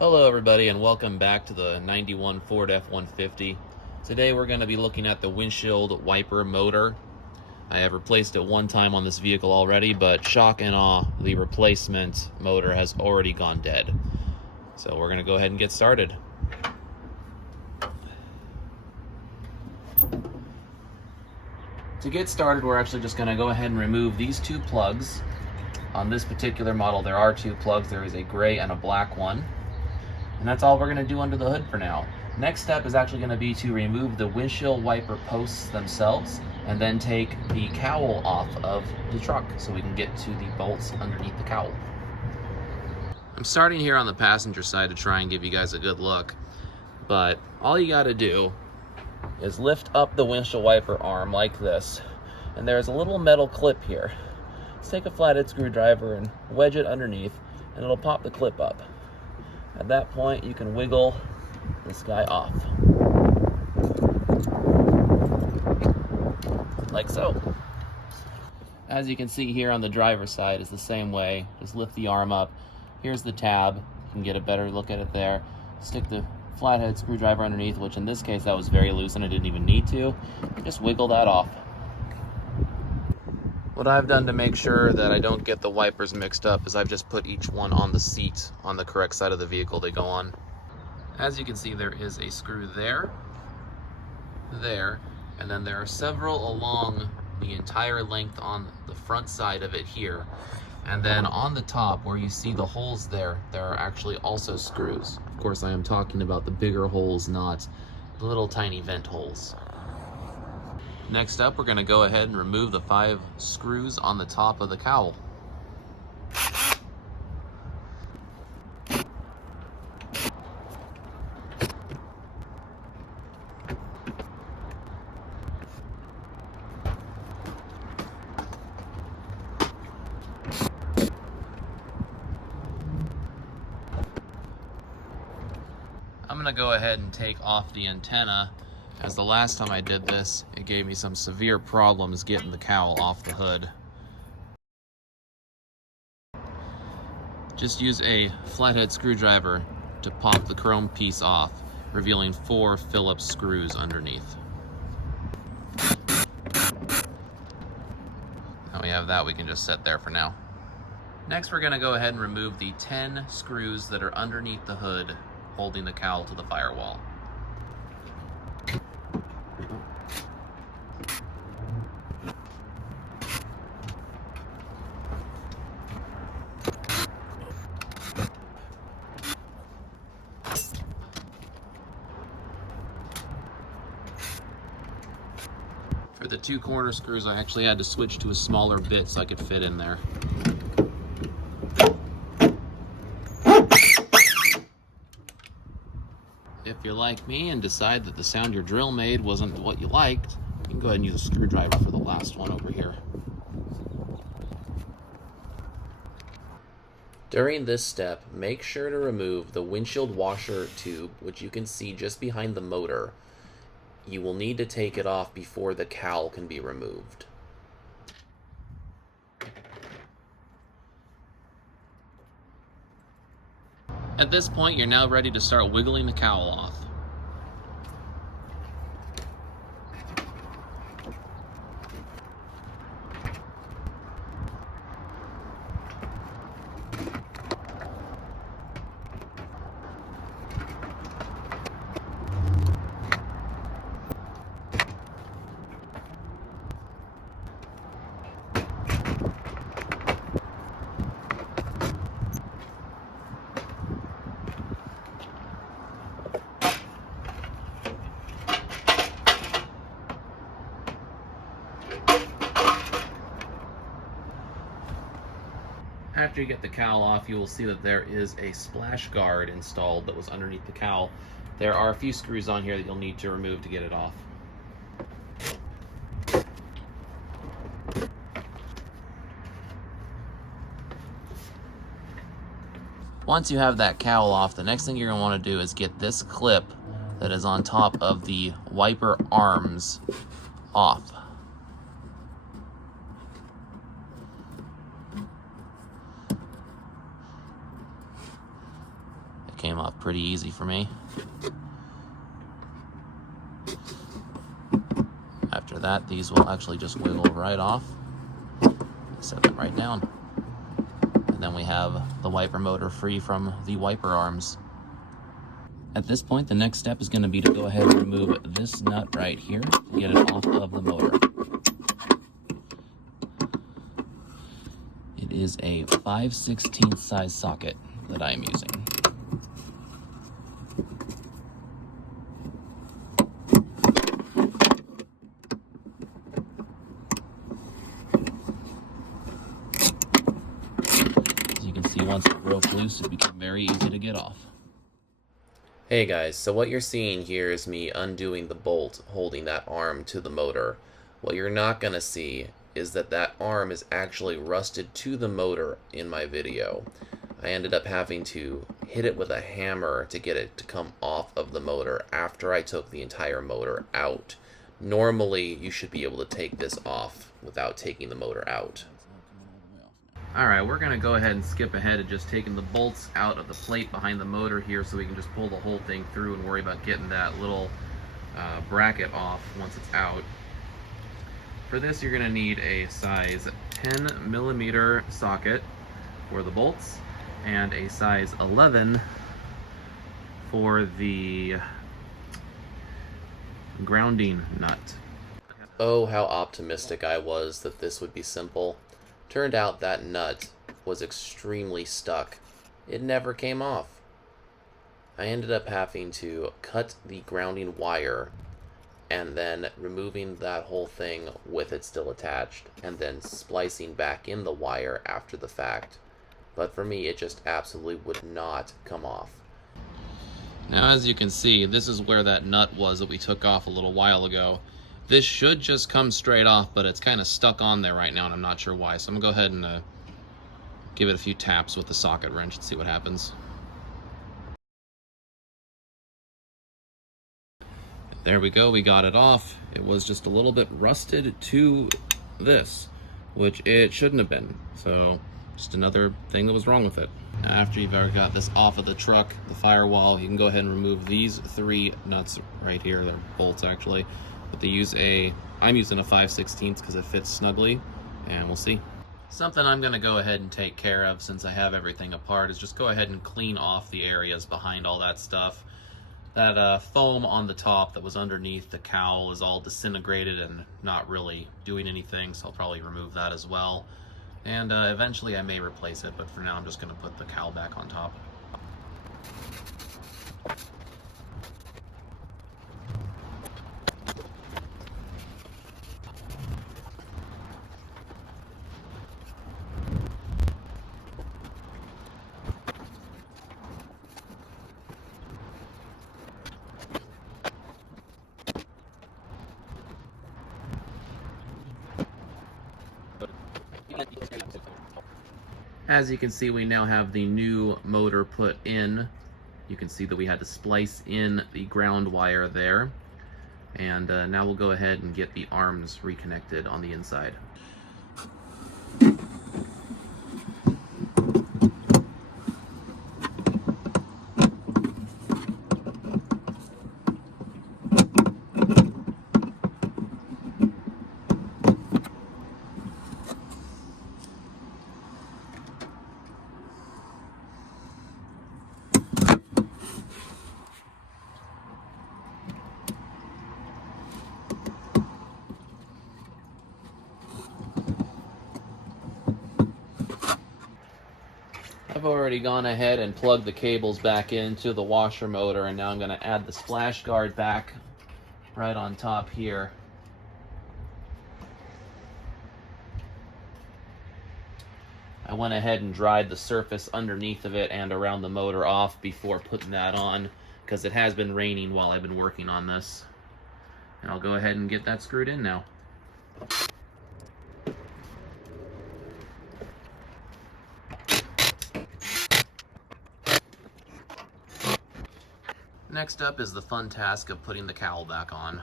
Hello everybody and welcome back to the 91 Ford F-150. Today we're going to be looking at the windshield wiper motor. I have replaced it one time on this vehicle already, but shock and awe, the replacement motor has already gone dead. So we're going to go ahead and get started. To get started, we're actually just going to go ahead and remove these two plugs. On this particular model there are two plugs. There is a gray and a black one. And that's all we're going to do under the hood for now. Next step is actually going to be to remove the windshield wiper posts themselves and then take the cowl off of the truck so we can get to the bolts underneath the cowl. I'm starting here on the passenger side to try and give you guys a good look, but all you got to do is lift up the windshield wiper arm like this, and there's a little metal clip here. Let's take a flathead screwdriver and wedge it underneath, and it'll pop the clip up. At that point, you can wiggle this guy off, like so. As you can see here on the driver's side, it's the same way. Just lift the arm up. Here's the tab. You can get a better look at it there. Stick the flathead screwdriver underneath, which in this case that was very loose and I didn't even need to. And just wiggle that off. What I've done to make sure that I don't get the wipers mixed up is I've just put each one on the seat on the correct side of the vehicle they go on. As you can see, there is a screw there, and then there are several along the entire length on the front side of it here. And then on the top where you see the holes there are actually also screws. Of course, I am talking about the bigger holes, not the little tiny vent holes. Next up, we're going to go ahead and remove the 5 screws on the top of the cowl. I'm going to go ahead and take off the antenna, as the last time I did this, it gave me some severe problems getting the cowl off the hood. Just use a flathead screwdriver to pop the chrome piece off, revealing 4 Phillips screws underneath. Now we have that, we can just set there for now. Next, we're going to go ahead and remove the 10 screws that are underneath the hood, holding the cowl to the firewall. For the 2 corner screws, I actually had to switch to a smaller bit so I could fit in there. If you're like me and decide that the sound your drill made wasn't what you liked, you can go ahead and use a screwdriver for the last one over here. During this step, make sure to remove the windshield washer tube, which you can see just behind the motor. You will need to take it off before the cowl can be removed. At this point, you're now ready to start wiggling the cowl off. After you get the cowl off, you will see that there is a splash guard installed that was underneath the cowl. There are a few screws on here that you'll need to remove to get it off. Once you have that cowl off, the next thing you're going to want to do is get this clip that is on top of the wiper arms off. off pretty easy for me. After that, these will actually just wiggle right off. Set them right down. And then we have the wiper motor free from the wiper arms. At this point, the next step is going to be to go ahead and remove this nut right here to get it off of the motor. It is a 5/16 size socket that I'm using. As you can see, once it broke loose, it became very easy to get off. Hey guys, so what you're seeing here is me undoing the bolt holding that arm to the motor. What you're not going to see is that that arm is actually rusted to the motor in my video. I ended up having to hit it with a hammer to get it to come off of the motor after I took the entire motor out. Normally, you should be able to take this off without taking the motor out. Alright, we're going to go ahead and skip ahead and just taking the bolts out of the plate behind the motor here so we can just pull the whole thing through and worry about getting that little bracket off once it's out. For this, you're going to need a size 10mm socket for the bolts and a size 11 for the grounding nut. Oh, how optimistic I was that this would be simple. Turned out that nut was extremely stuck. It never came off. I ended up having to cut the grounding wire and then removing that whole thing with it still attached and then splicing back in the wire after the fact. But for me, it just absolutely would not come off. Now, as you can see, this is where that nut was that we took off a little while ago. This should just come straight off, but it's kind of stuck on there right now, and I'm not sure why. So I'm going to go ahead and give it a few taps with the socket wrench and see what happens. There we go, we got it off. It was just a little bit rusted to this, which it shouldn't have been. So just another thing that was wrong with it. After you've already got this off of the truck, the firewall, you can go ahead and remove these 3 nuts right here. They're bolts actually. But I'm using a 5/16 because it fits snugly, and we'll see. Something I'm going to go ahead and take care of since I have everything apart is just go ahead and clean off the areas behind all that stuff. That foam on the top that was underneath the cowl is all disintegrated and not really doing anything, so I'll probably remove that as well. And eventually I may replace it, but for now I'm just going to put the cowl back on top. As you can see, we now have the new motor put in. You can see that we had to splice in the ground wire there. And now we'll go ahead and get the arms reconnected on the inside. I've already gone ahead and plugged the cables back into the washer motor, and now I'm going to add the splash guard back right on top here. I went ahead and dried the surface underneath of it and around the motor off before putting that on, because it has been raining while I've been working on this. And I'll go ahead and get that screwed in now. Next up is the fun task of putting the cowl back on.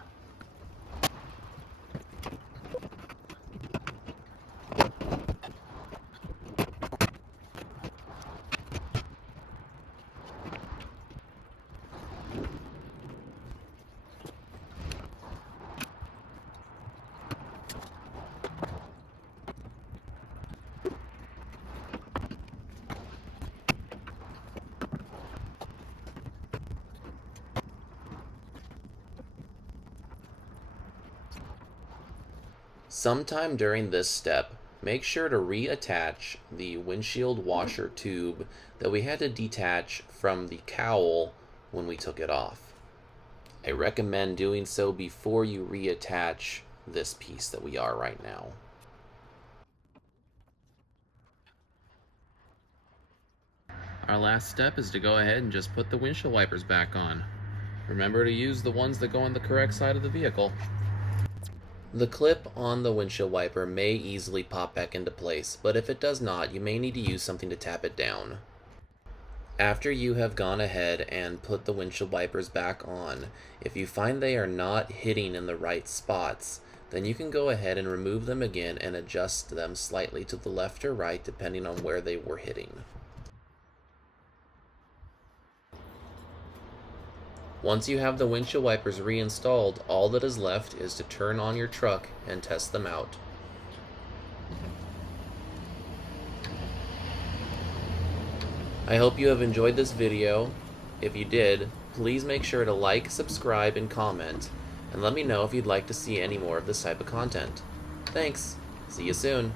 Sometime during this step, make sure to reattach the windshield washer tube that we had to detach from the cowl when we took it off. I recommend doing so before you reattach this piece that we are right now. Our last step is to go ahead and just put the windshield wipers back on. Remember to use the ones that go on the correct side of the vehicle. The clip on the windshield wiper may easily pop back into place, but if it does not, you may need to use something to tap it down. After you have gone ahead and put the windshield wipers back on, if you find they are not hitting in the right spots, then you can go ahead and remove them again and adjust them slightly to the left or right depending on where they were hitting. Once you have the windshield wipers reinstalled, all that is left is to turn on your truck and test them out. I hope you have enjoyed this video. If you did, please make sure to like, subscribe, and comment, and let me know if you'd like to see any more of this type of content. Thanks! See you soon!